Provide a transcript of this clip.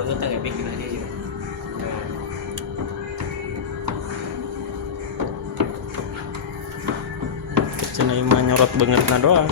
banget nggak bikin aja gitu. Cenah imah nyorot banget na doang.